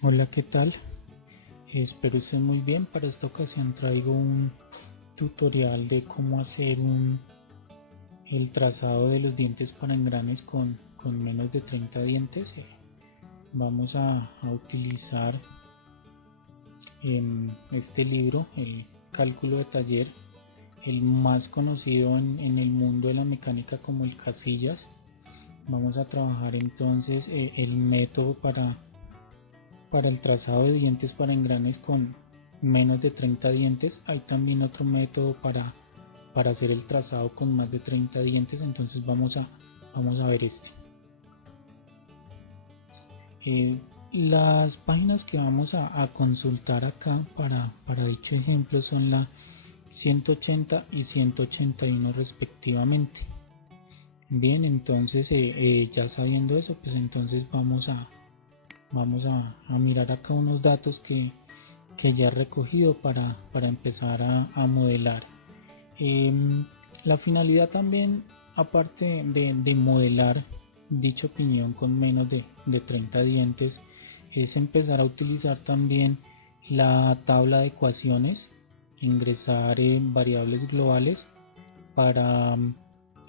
Hola, ¿qué tal? Espero estén muy bien. Para esta ocasión traigo un tutorial de cómo hacer el trazado de los dientes para engranes con menos de 30 dientes. Vamos a utilizar este libro, el cálculo de taller, el más conocido en el mundo de la mecánica como el Casillas. Vamos a trabajar entonces el método para el trazado de dientes para engranes con menos de 30 dientes. Hay también otro método para hacer el trazado con más de 30 dientes. Entonces vamos a ver este. Eh, las páginas que vamos a consultar acá para dicho ejemplo son la 180 y 181 respectivamente. Bien, entonces ya sabiendo eso, pues entonces vamos a mirar acá unos datos que ya he recogido para empezar a modelar. Em, la finalidad también, aparte de modelar dicho piñón con menos de 30 dientes, es empezar a utilizar también la tabla de ecuaciones, ingresar variables globales para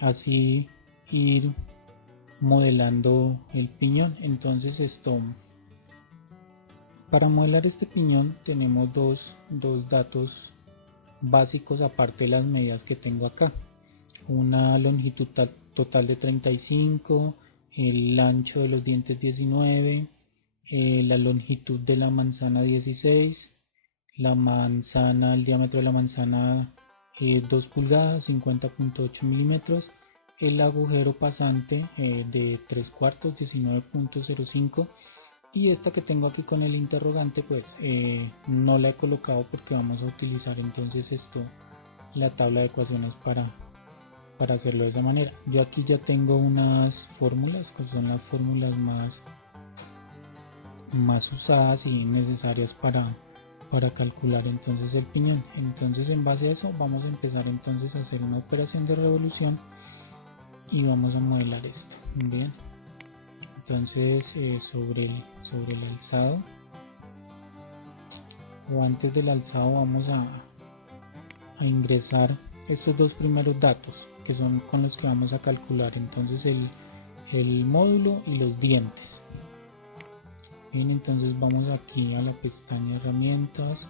así ir modelando el piñón. Entonces esto, para modelar este piñón tenemos dos datos básicos aparte de las medidas que tengo acá. Una longitud total de 35, el ancho de los dientes 19, la longitud de la manzana 16, la manzana, el diámetro de la manzana 2 pulgadas, 50.8 milímetros, el agujero pasante de 3 cuartos, 19.05, y esta que tengo aquí con el interrogante pues no la he colocado porque vamos a utilizar entonces esto, la tabla de ecuaciones para hacerlo de esa manera. Yo aquí ya tengo unas fórmulas que son las fórmulas más usadas y necesarias para calcular entonces el piñón. Entonces en base a eso vamos a empezar entonces a hacer una operación de revolución y vamos a modelar esto. Bien, entonces sobre el alzado o antes del alzado vamos a ingresar estos dos primeros datos que son con los que vamos a calcular entonces el módulo y los dientes. Bien, entonces vamos aquí a la pestaña herramientas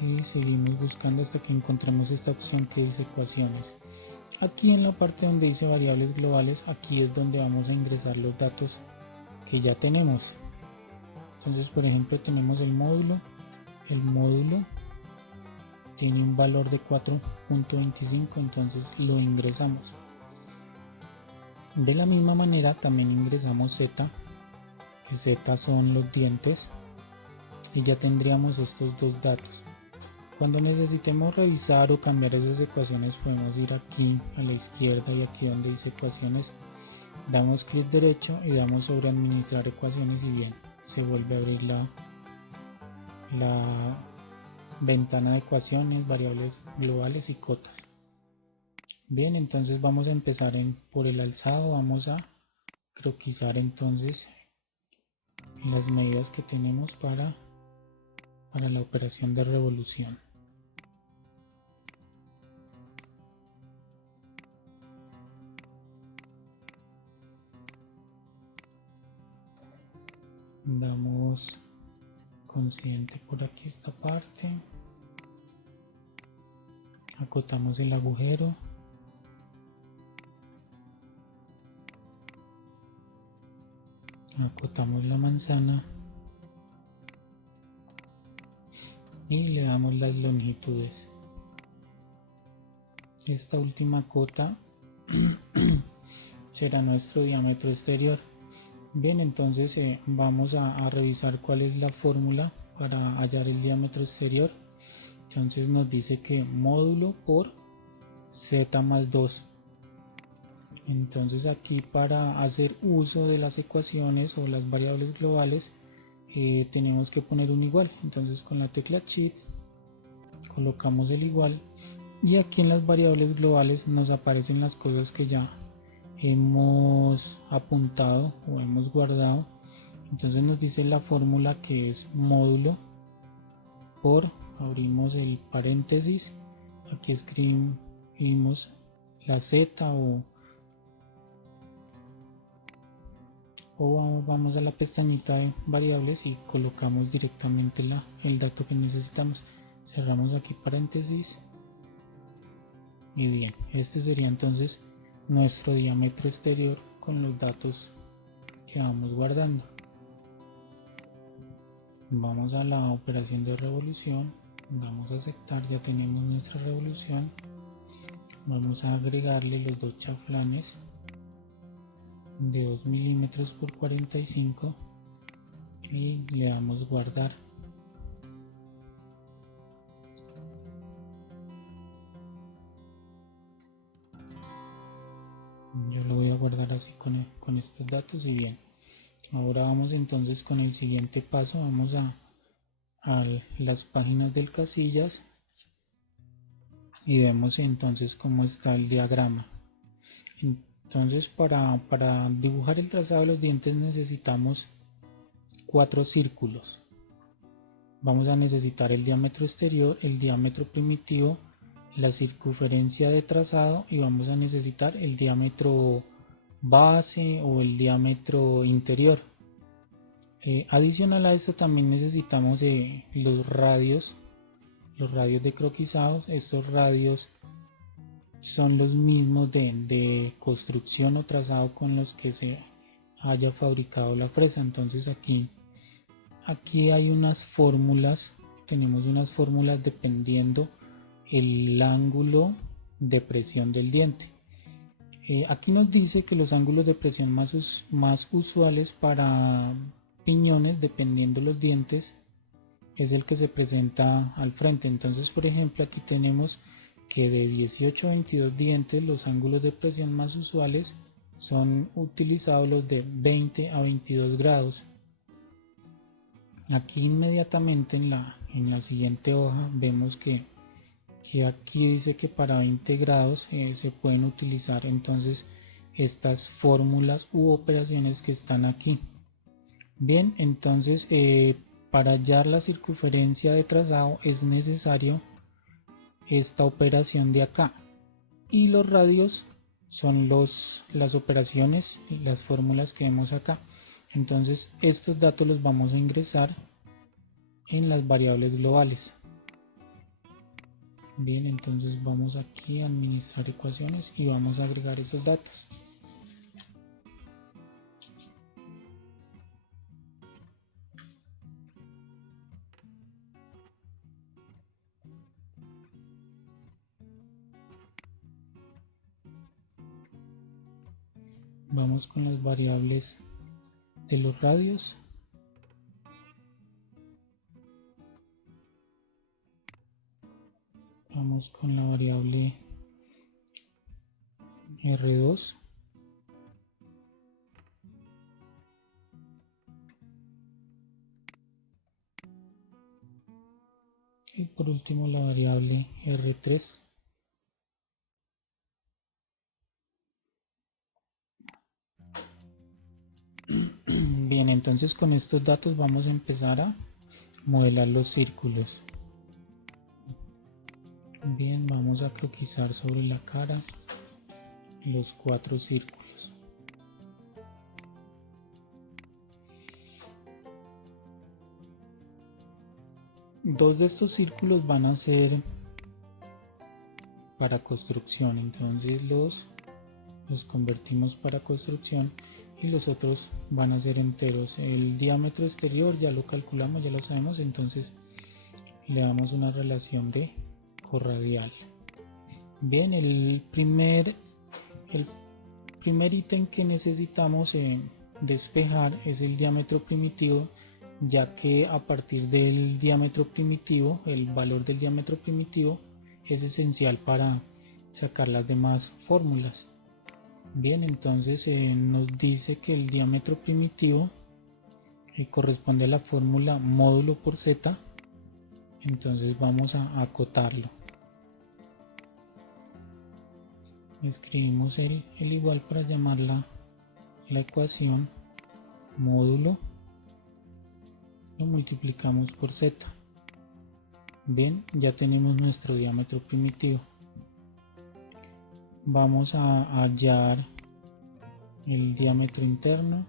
y seguimos buscando hasta que encontremos esta opción que dice ecuaciones. Aquí en la parte donde dice variables globales, aquí es donde vamos a ingresar los datos que ya tenemos. Entonces, por ejemplo, tenemos el módulo tiene un valor de 4.25, entonces lo ingresamos. De la misma manera también ingresamos Z, que Z son los dientes, y ya tendríamos estos dos datos. Cuando necesitemos revisar o cambiar esas ecuaciones podemos ir aquí a la izquierda y aquí donde dice ecuaciones damos clic derecho y damos sobre administrar ecuaciones y bien, se vuelve a abrir la ventana de ecuaciones, variables globales y cotas. Bien, entonces vamos a empezar por el alzado, vamos a croquisar entonces las medidas que tenemos para la operación de revolución. Damos consciente por aquí esta parte, acotamos el agujero, acotamos la manzana y le damos las longitudes. Esta última cota será nuestro diámetro exterior. Bien, entonces vamos a revisar cuál es la fórmula para hallar el diámetro exterior. Entonces nos dice que módulo por z más 2. Entonces aquí para hacer uso de las ecuaciones o las variables globales tenemos que poner un igual. Entonces con la tecla Shift colocamos el igual y aquí en las variables globales nos aparecen las cosas que ya hemos apuntado o hemos guardado Entonces nos dice la fórmula que es módulo por, abrimos el paréntesis, aquí escribimos la z o vamos a la pestañita de variables y colocamos directamente el dato que necesitamos. Cerramos aquí paréntesis y bien, este sería entonces nuestro diámetro exterior con los datos que vamos guardando. Vamos a la operación de revolución, vamos a aceptar, ya tenemos nuestra revolución. Vamos a agregarle los dos chaflanes de 2 milímetros por 45 y le damos guardar. Yo lo voy a guardar así con estos datos y bien. Ahora vamos entonces con el siguiente paso, vamos a las páginas del Casillas y vemos entonces cómo está el diagrama. Entonces para dibujar el trazado de los dientes necesitamos 4 círculos. Vamos a necesitar el diámetro exterior, el diámetro primitivo, la circunferencia de trazado y vamos a necesitar el diámetro base o el diámetro interior. Adicional a esto también necesitamos los radios de croquisados. Estos radios son los mismos de construcción o trazado con los que se haya fabricado la fresa. Entonces aquí hay unas fórmulas, tenemos unas fórmulas dependiendo el ángulo de presión del diente. Aquí nos dice que los ángulos de presión más usuales para piñones, dependiendo los dientes, es el que se presenta al frente. Entonces, por ejemplo, aquí tenemos que de 18 a 22 dientes los ángulos de presión más usuales son utilizados los de 20 a 22 grados. Aquí inmediatamente en la siguiente hoja vemos que aquí dice que para 20 grados se pueden utilizar entonces estas fórmulas u operaciones que están aquí. Bien, entonces para hallar la circunferencia de trazado es necesario esta operación de acá y los radios son las operaciones y las fórmulas que vemos acá. Entonces estos datos los vamos a ingresar en las variables globales. Bien, entonces vamos aquí a administrar ecuaciones y vamos a agregar esos datos. Vamos con las variables de los radios. Vamos con la variable R2. Y por último la variable R3. Bien, entonces con estos datos vamos a empezar a modelar los círculos. Bien, vamos a croquisar sobre la cara los 4 círculos. Dos de estos círculos van a ser para construcción, entonces los convertimos para construcción y los otros van a ser enteros. El diámetro exterior ya lo calculamos, ya lo sabemos, entonces le damos una relación de corradial. Bien, el primer ítem que necesitamos despejar es el diámetro primitivo, ya que a partir del diámetro primitivo, el valor del diámetro primitivo es esencial para sacar las demás fórmulas. Bien, entonces nos dice que el diámetro primitivo corresponde a la fórmula módulo por z, entonces vamos a acotarlo. Escribimos el igual para llamar la ecuación módulo multiplicamos por z. Bien, ya tenemos nuestro diámetro primitivo. Vamos a hallar el diámetro interno.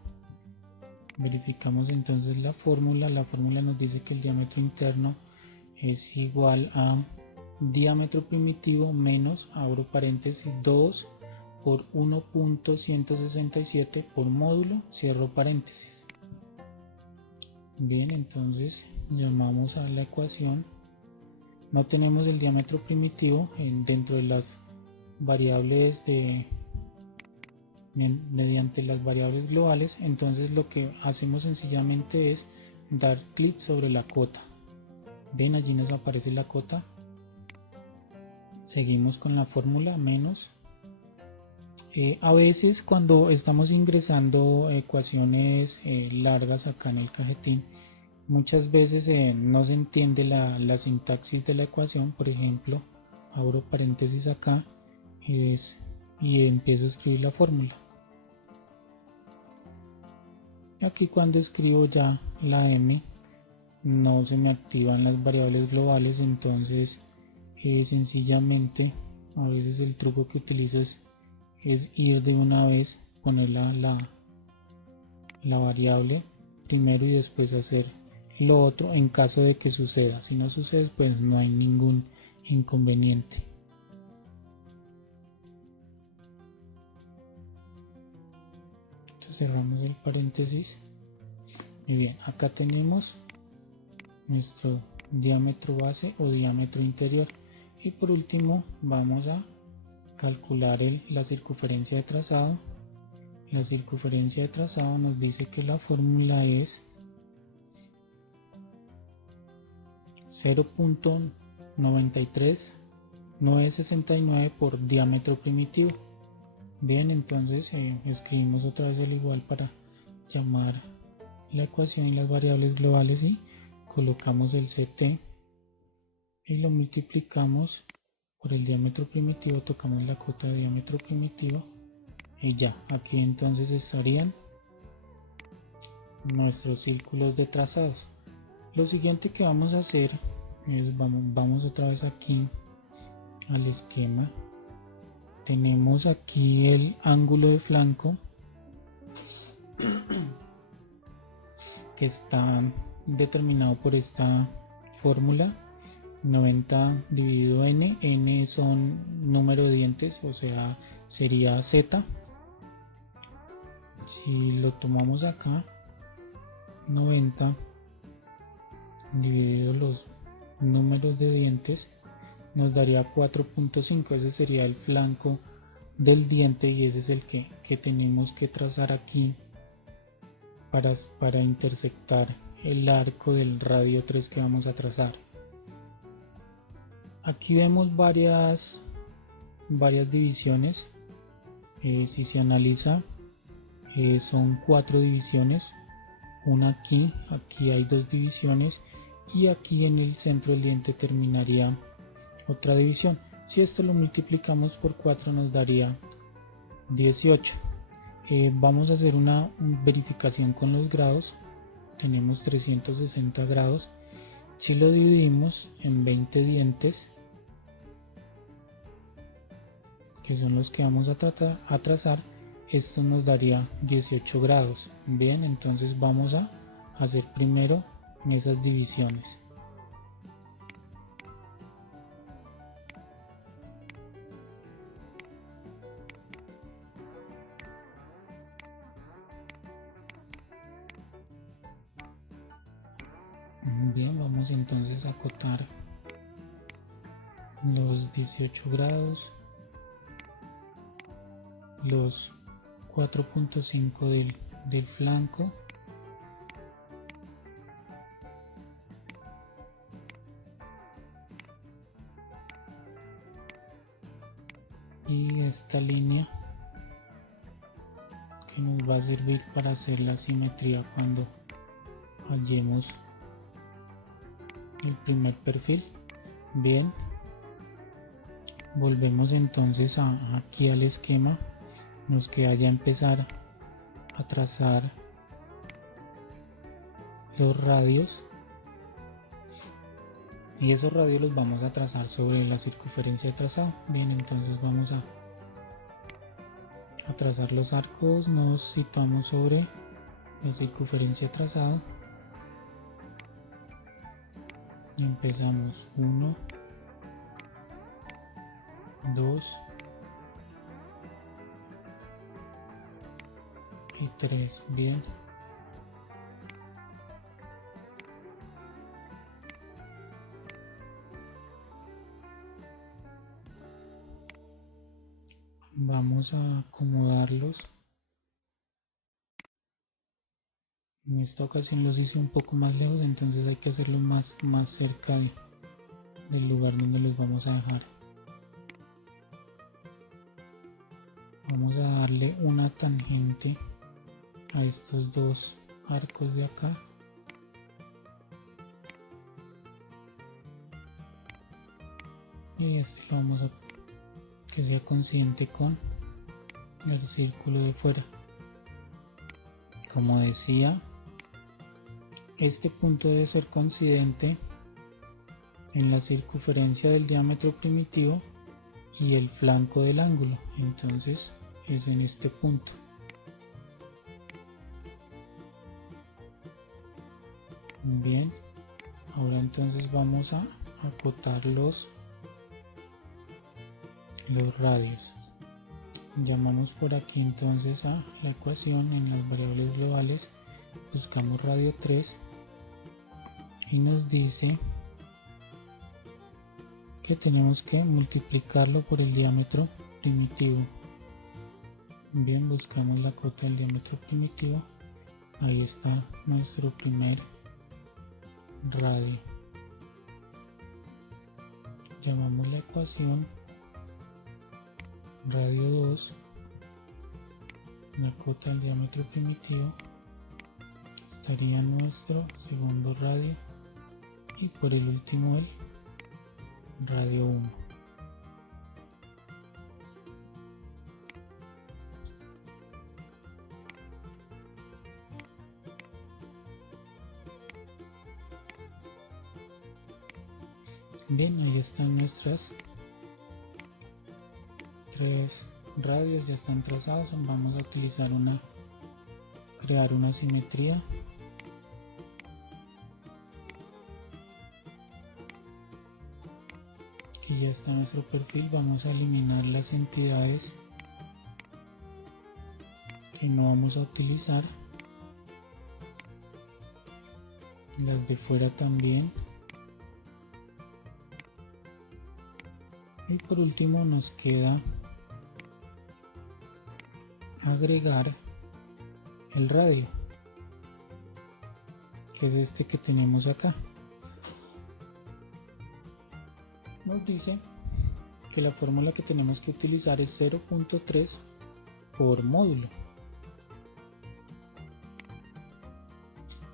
Verificamos entonces la fórmula. La fórmula nos dice que el diámetro interno es igual a diámetro primitivo menos, abro paréntesis, 2 por 1.167 por módulo, cierro paréntesis. Bien, entonces llamamos a la ecuación. No tenemos el diámetro primitivo dentro de las variables mediante las variables globales, entonces lo que hacemos sencillamente es dar clic sobre la cota. Ven, allí nos aparece la cota. Seguimos con la fórmula menos. A veces cuando estamos ingresando ecuaciones largas acá en el cajetín, muchas veces no se entiende la sintaxis de la ecuación. Por ejemplo, abro paréntesis acá y empiezo a escribir la fórmula. Aquí cuando escribo ya la m, no se me activan las variables globales, entonces sencillamente a veces el truco que utilizo es ir de una vez, poner la variable primero y después hacer lo otro en caso de que suceda. Si no sucede, pues no hay ningún inconveniente. Entonces cerramos el paréntesis. Muy bien, acá tenemos nuestro diámetro base o diámetro interior, y por último vamos a calcular la circunferencia de trazado. La circunferencia de trazado nos dice que la fórmula es 0.93969 por diámetro primitivo. Bien, entonces escribimos otra vez el igual para llamar la ecuación y las variables globales y colocamos el CT y lo multiplicamos por el diámetro primitivo, tocamos la cota de diámetro primitivo y ya, aquí entonces estarían nuestros círculos de trazados. Lo siguiente que vamos a hacer es, vamos otra vez aquí al esquema. Tenemos aquí el ángulo de flanco que está determinado por esta fórmula, 90 dividido n son número de dientes, o sea sería z. Si lo tomamos acá, 90 dividido los números de dientes nos daría 4.5. ese sería el flanco del diente y ese es el que tenemos que trazar aquí para intersectar el arco del radio 3 que vamos a trazar. Aquí vemos varias divisiones. Si se analiza, son 4 divisiones, una aquí hay 2 divisiones y aquí en el centro del diente terminaría otra división. Si esto lo multiplicamos por 4 nos daría 18. Vamos a hacer una verificación con los grados. Tenemos 360 grados. Si lo dividimos en 20 dientes, que son los que vamos a trazar, esto nos daría 18 grados. Bien, entonces vamos a hacer primero esas divisiones. Bien, vamos entonces a acotar los 18 grados, los 4.5 del flanco, y esta línea que nos va a servir para hacer la simetría cuando hallemos el primer perfil. Bien, volvemos entonces aquí al esquema. Nos queda ya empezar a trazar los radios. y esos radios los vamos a trazar sobre la circunferencia de trazado. Bien, entonces vamos a trazar los arcos, nos situamos sobre la circunferencia de trazado y empezamos 1, 2 y 3. Bien, vamos a acomodarlos. En esta ocasión los hice un poco más lejos, entonces hay que hacerlo más cerca del lugar donde los vamos a dejar. Vamos a darle una tangente a estos dos arcos de acá. Y este lo vamos a que sea coincidente con el círculo de fuera. Como decía, este punto debe ser coincidente en la circunferencia del diámetro primitivo y el flanco del ángulo, entonces es en este punto. Bien, ahora entonces vamos a acotar los radios. Llamamos por aquí entonces a la ecuación en las variables globales, buscamos radio 3 y nos dice que tenemos que multiplicarlo por el diámetro primitivo. Bien, buscamos la cota del diámetro primitivo, ahí está nuestro primer radio. Llamamos la ecuación radio 2, la cota del diámetro primitivo, estaría nuestro segundo radio y por el último el radio 1. Bien, ahí están nuestras 3 radios, ya están trazados. Vamos a utilizar crear una simetría. Aquí ya está nuestro perfil, vamos a eliminar las entidades que no vamos a utilizar, las de fuera también, y por último nos queda agregar el radio, que es este que tenemos acá. Nos dice que la fórmula que tenemos que utilizar es 0.3 por módulo.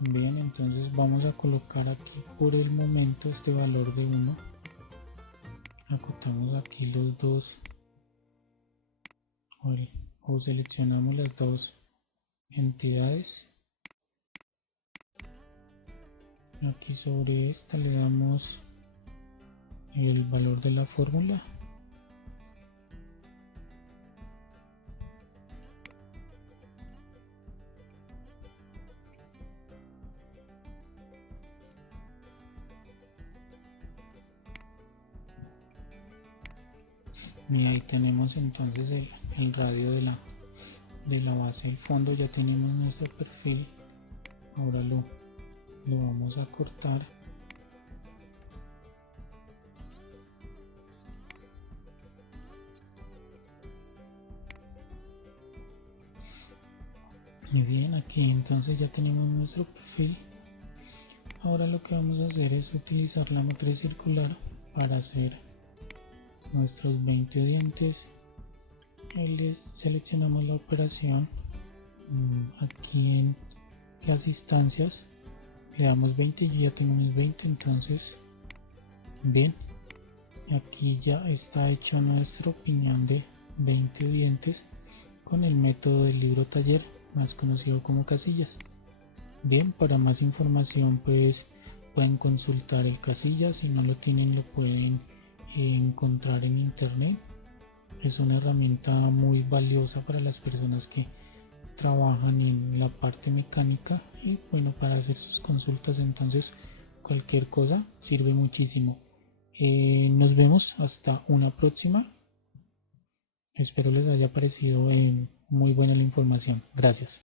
Bien, entonces vamos a colocar aquí por el momento este valor de 1. Acotamos aquí los dos o seleccionamos las dos entidades. Aquí sobre esta le damos el valor de la fórmula. Y ahí tenemos entonces el radio de la base del fondo. Ya tenemos nuestro perfil. Ahora lo vamos a cortar. Y bien, aquí entonces ya tenemos nuestro perfil. Ahora lo que vamos a hacer es utilizar la matriz circular para hacer nuestros 20 dientes. Les seleccionamos la operación aquí en las instancias, le damos 20 y ya tenemos 20. Entonces bien, aquí ya está hecho nuestro piñón de 20 dientes con el método del libro taller, más conocido como casillas. Bien, para más información pues pueden consultar el casilla, si no lo tienen lo pueden encontrar en internet. Es una herramienta muy valiosa para las personas que trabajan en la parte mecánica y bueno, para hacer sus consultas. Entonces cualquier cosa sirve muchísimo. Nos vemos hasta una próxima. Espero les haya parecido muy buena la información. Gracias.